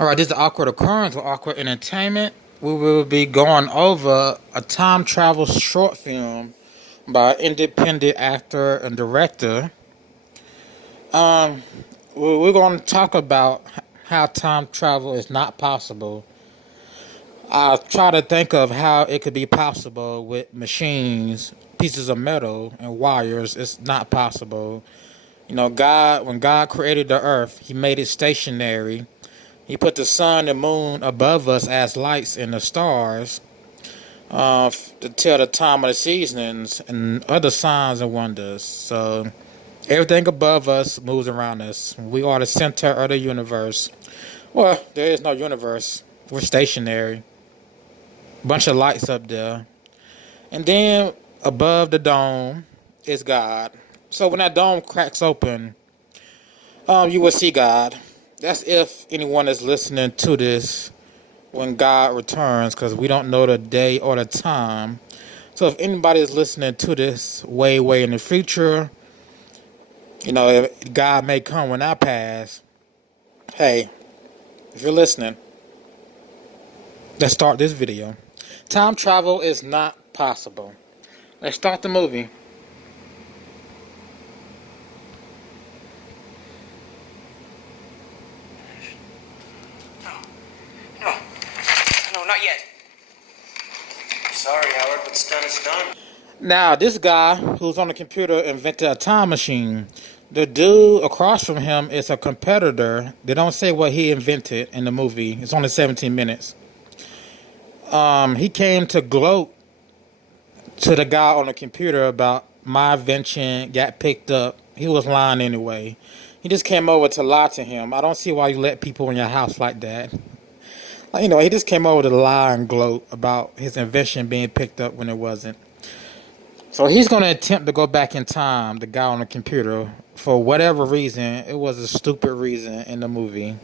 All right, this is Awkward Occurrence with Awkward Entertainment. We will be going over a time travel short film by independent actor and director. Um, we're going to talk about how time travel is not possible. I try to think of how it could be possible with machines, pieces of metal, and wires. It's not possible. When God created the earth, He made it stationary. He put the sun and moon above us as lights and the stars to tell the time of the seasons and other signs and wonders. So everything above us moves around us. We are the center of the universe. Well, there is no universe. We're stationary. Bunch of lights up there. And then above the dome is God. So when that dome cracks open, you will see God. That's if anyone is listening to this when God returns, because we don't know the day or the time. So if anybody is listening to this way, way in the future, if God may come when I pass. Hey, if you're listening, let's start this video. Time travel is not possible. Let's start the movie. No. No, not yet. Sorry, Howard, what's done is done. Now, this guy who's on the computer invented a time machine. The dude across from him is a competitor. They don't say what he invented in the movie. It's only 17 minutes. He came to gloat to the guy on the computer about my invention got picked up. He was lying anyway. He just came over to lie to him. I don't see why you let people in your house like that. He just came over to lie and gloat about his invention being picked up when it wasn't. So he's going to attempt to go back in time, the guy on the computer, for whatever reason. It was a stupid reason in the movie.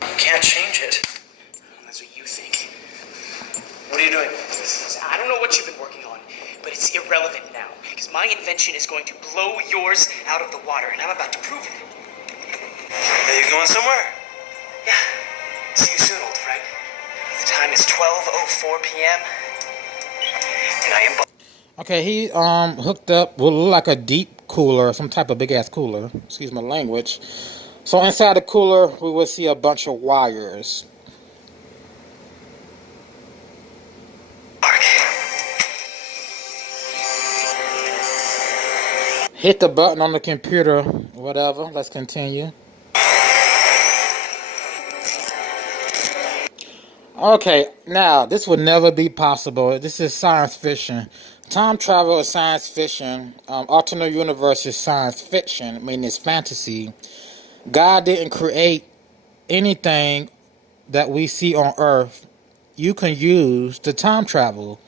Can't change it. That's what you think. What are you doing? I don't know what you've been working on, but it's irrelevant now, because my invention is going to blow yours out of the water, and I'm about to prove it. Are you going somewhere? Yeah. See you soon, old friend. The time is 12:04 p.m. And I am... Okay, he hooked up what looked like a deep cooler, some type of big ass cooler. Excuse my language. So inside the cooler, we will see a bunch of wires. Hit the button on the computer, whatever. Let's continue. Okay, now this would never be possible. This is science fiction. Time travel is science fiction. Alternate universe is science fiction. I mean, it's fantasy. God didn't create anything that we see on Earth. You can use to time travel.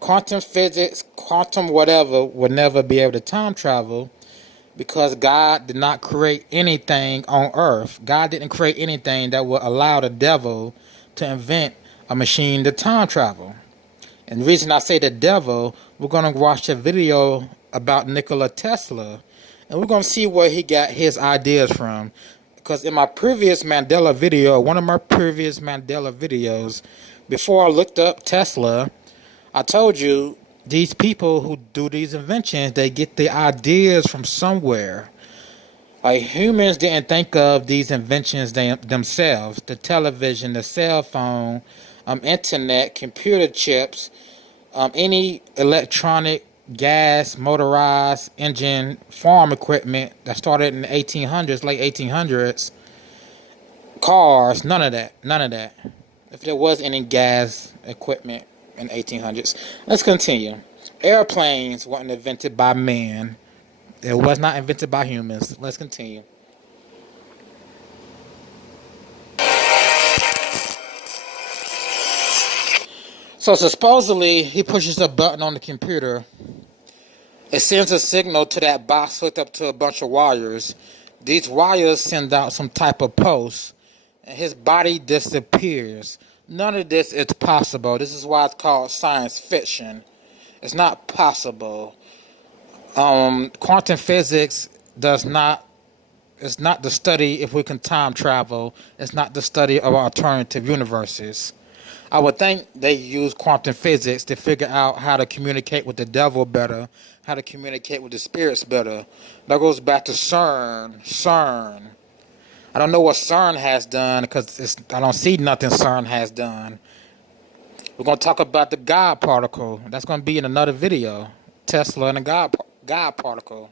Quantum physics, quantum whatever, would never be able to time travel because God did not create anything on Earth. God didn't create anything that would allow the devil to invent a machine to time travel. And the reason I say the devil, we're going to watch a video about Nikola Tesla, and we're going to see where he got his ideas from. Because in my previous Mandela video, one of my previous Mandela videos, before I looked up Tesla, I told you these people who do these inventions, they get the ideas from somewhere. Like, humans didn't think of these inventions themselves. The television, the cell phone, internet, computer chips, any electronic, gas, motorized engine, farm equipment that started in the 1800s, late 1800s, cars, none of that. If there was any gas equipment in the 1800s. Let's continue. Airplanes weren't invented by man. It was not invented by humans. Let's continue. So supposedly, he pushes a button on the computer. It sends a signal to that box hooked up to a bunch of wires. These wires send out some type of pulse, and his body disappears. None of this is possible. This is why it's called science fiction. It's not possible. Quantum physics does not It's not the study if we can time travel. It's not the study of alternative universes. I would think they use quantum physics to figure out how to communicate with the devil better, how to communicate with the spirits better. That goes back to CERN. CERN. I don't know what CERN has done because I don't see nothing CERN has done. We're going to talk about the God particle. That's going to be in another video. Tesla and the God particle.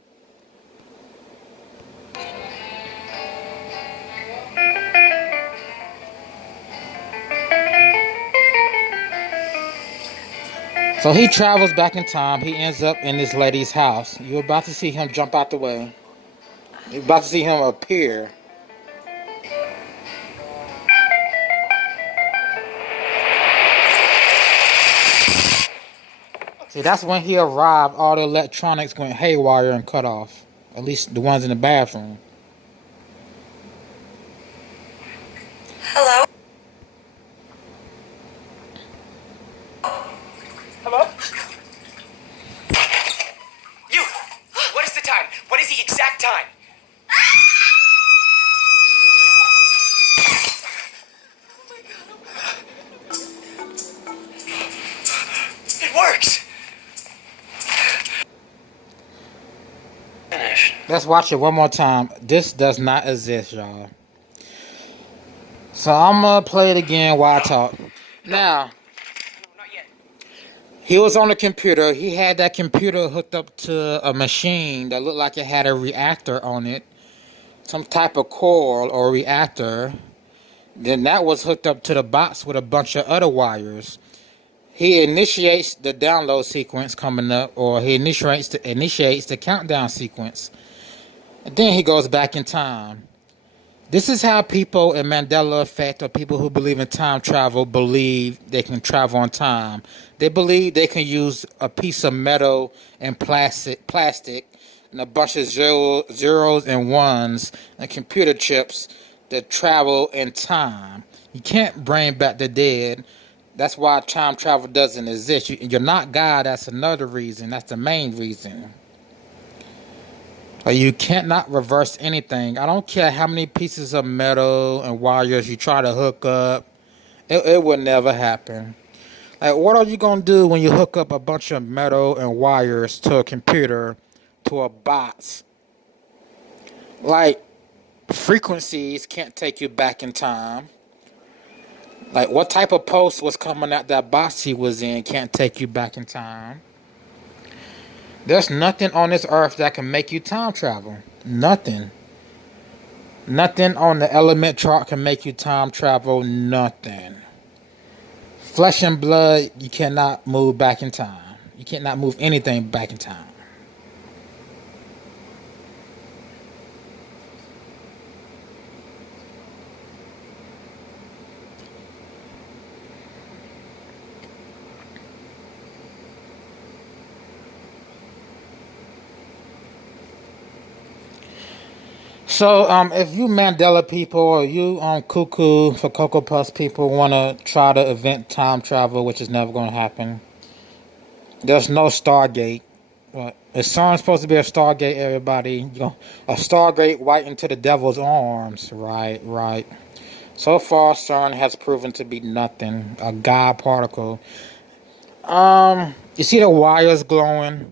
So he travels back in time. He ends up in this lady's house. You're about to see him jump out the way. You're about to see him appear. See, that's when he arrived. All the electronics went haywire and cut off. At least the ones in the bathroom. Hello? Hello? You! What is the time? What is the exact time? It works! Finished. Let's watch it one more time. This does not exist, y'all. So I'm going to play it again while I talk. Now, No, not yet. he was on the computer. He had that computer hooked up to a machine that looked like it had a reactor on it. Some type of coil or reactor. Then that was hooked up to the box with a bunch of other wires. He initiates the download sequence coming up, or he initiates the countdown sequence. And then he goes back in time. This is how people in Mandela effect, or people who believe in time travel, believe they can travel in time. They believe they can use a piece of metal and plastic and a bunch of zeros and ones and computer chips that travel in time. You can't bring back the dead. That's why time travel doesn't exist. You're not God. That's another reason. That's the main reason. You cannot reverse anything. I don't care how many pieces of metal and wires you try to hook up. It will never happen. Like, what are you going to do when you hook up a bunch of metal and wires to a computer, to a box? Like, frequencies can't take you back in time. Like, what type of pulse was coming out that box he was in can't take you back in time. There's nothing on this earth that can make you time travel. Nothing. Nothing on the element chart can make you time travel. Nothing. Flesh and blood, you cannot move back in time. You cannot move anything back in time. So, if you Mandela people or you Cuckoo for Cocoa Puffs people want to try to invent time travel, which is never going to happen, there's no Stargate. Is CERN supposed to be a Stargate, everybody? A Stargate right into the devil's arms. Right, right. So far, CERN has proven to be nothing. A God particle. You see the wires glowing?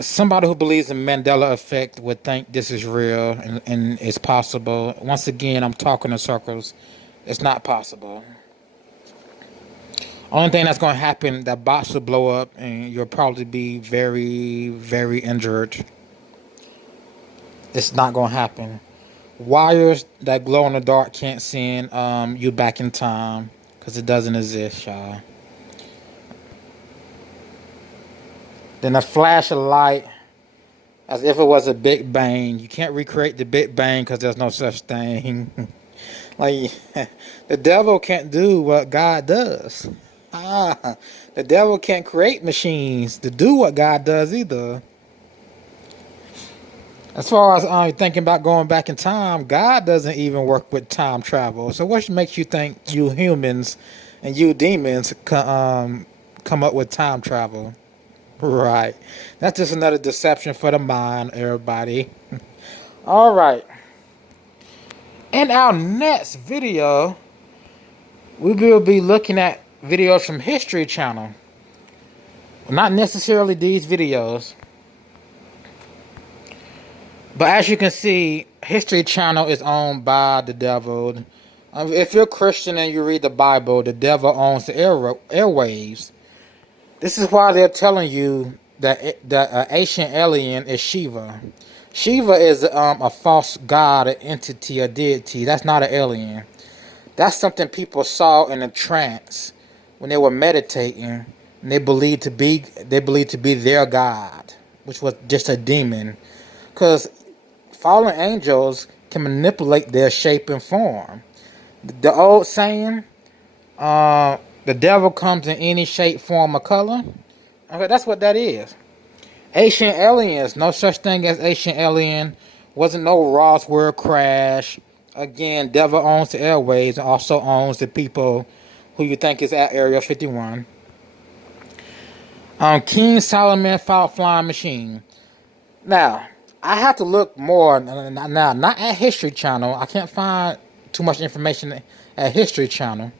Somebody who believes in Mandela effect would think this is real and it's possible. Once again, I'm talking in circles. It's not possible. Only thing that's going to happen, that box will blow up and you'll probably be very, very injured. It's not going to happen. Wires that glow in the dark can't send you back in time because it doesn't exist, y'all. Then a flash of light, as if it was a Big Bang. You can't recreate the Big Bang because there's no such thing. Like, the devil can't do what God does. The devil can't create machines to do what God does either. As far as thinking about going back in time, God doesn't even work with time travel. So what makes you think you humans and you demons come up with time travel? Right. That's just another deception for the mind, everybody. All right. In our next video, we will be looking at videos from History Channel. Not necessarily these videos. But as you can see, History Channel is owned by the devil. If you're a Christian and you read the Bible, the devil owns the airwaves. This is why they're telling you that the ancient alien is Shiva. Shiva is a false god, an entity, a deity. That's not an alien. That's something people saw in a trance when they were meditating, and they believed to be their god, which was just a demon. Because fallen angels can manipulate their shape and form. The old saying, the devil comes in any shape, form, or color. Okay, that's what that is. Ancient aliens, no such thing as ancient alien. Wasn't no Roswell crash. Again, devil owns the airways and also owns the people who you think is at Area 51. King Solomon flying machine. Now, I have to look more now, not at History Channel. I can't find too much information at History Channel.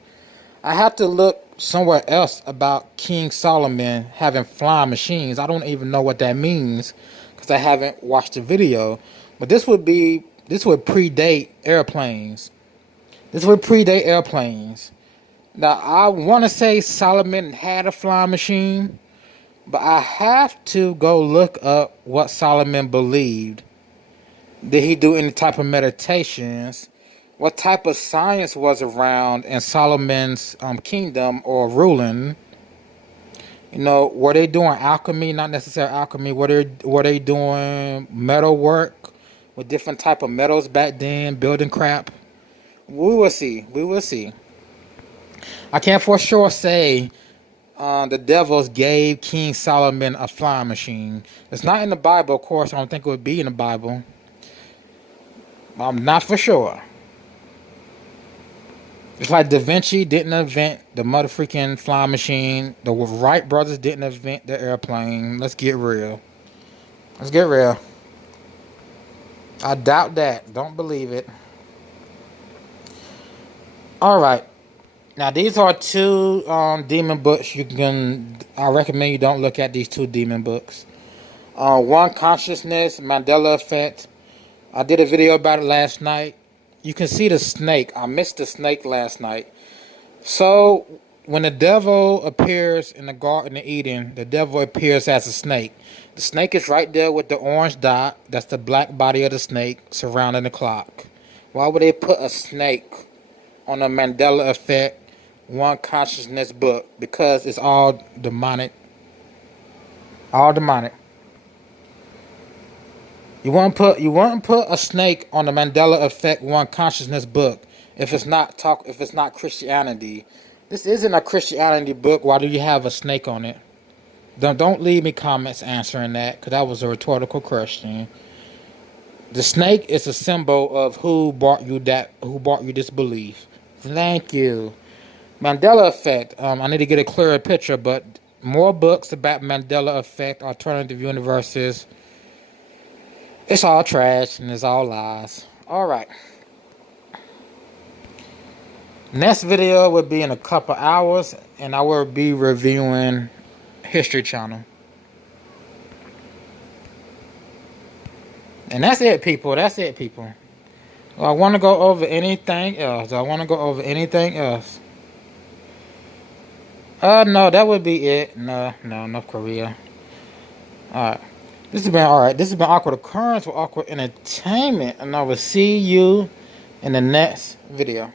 I have to look somewhere else about King Solomon having flying machines. I don't even know what that means because I haven't watched the video. But this would predate airplanes. This would predate airplanes. Now, I want to say Solomon had a flying machine, but I have to go look up what Solomon believed. Did he do any type of meditations? What type of science was around in Solomon's kingdom or ruling? You know, were they doing alchemy? Not necessarily alchemy. Were they doing metal work with different type of metals back then? Building crap. We will see. We will see. I can't for sure say the devils gave King Solomon a flying machine. It's not in the Bible, of course. I don't think it would be in the Bible. I'm not for sure. It's like Da Vinci didn't invent the mother freaking flying machine. The Wright brothers didn't invent the airplane. Let's get real. Let's get real. I doubt that. Don't believe it. Alright. Now these are two demon books. I recommend you don't look at these two demon books. One, Consciousness, Mandela Effect. I did a video about it last night. You can see the snake. I missed the snake last night. So, when the devil appears in the Garden of Eden, the devil appears as a snake. The snake is right there with the orange dot. That's the black body of the snake surrounding the clock. Why would they put a snake on the Mandela Effect, One Consciousness book? Because it's all demonic. All demonic. You wouldn't put a snake on the Mandela Effect One Consciousness book if it's not Christianity. This isn't a Christianity book. Why do you have a snake on it? Don't leave me comments answering that, because that was a rhetorical question. The snake is a symbol of who brought you this belief. Thank you. Mandela Effect. I need to get a clearer picture, but more books about Mandela Effect, alternative universes. It's all trash and it's all lies. Alright. Next video will be in a couple hours, and I will be reviewing History Channel. And that's it, people. That's it, people. I want to go over anything else. No, that would be it. No, North Korea. Alright. This has been alright. This has been Awkward Occurrence with Awkward Entertainment, and I will see you in the next video.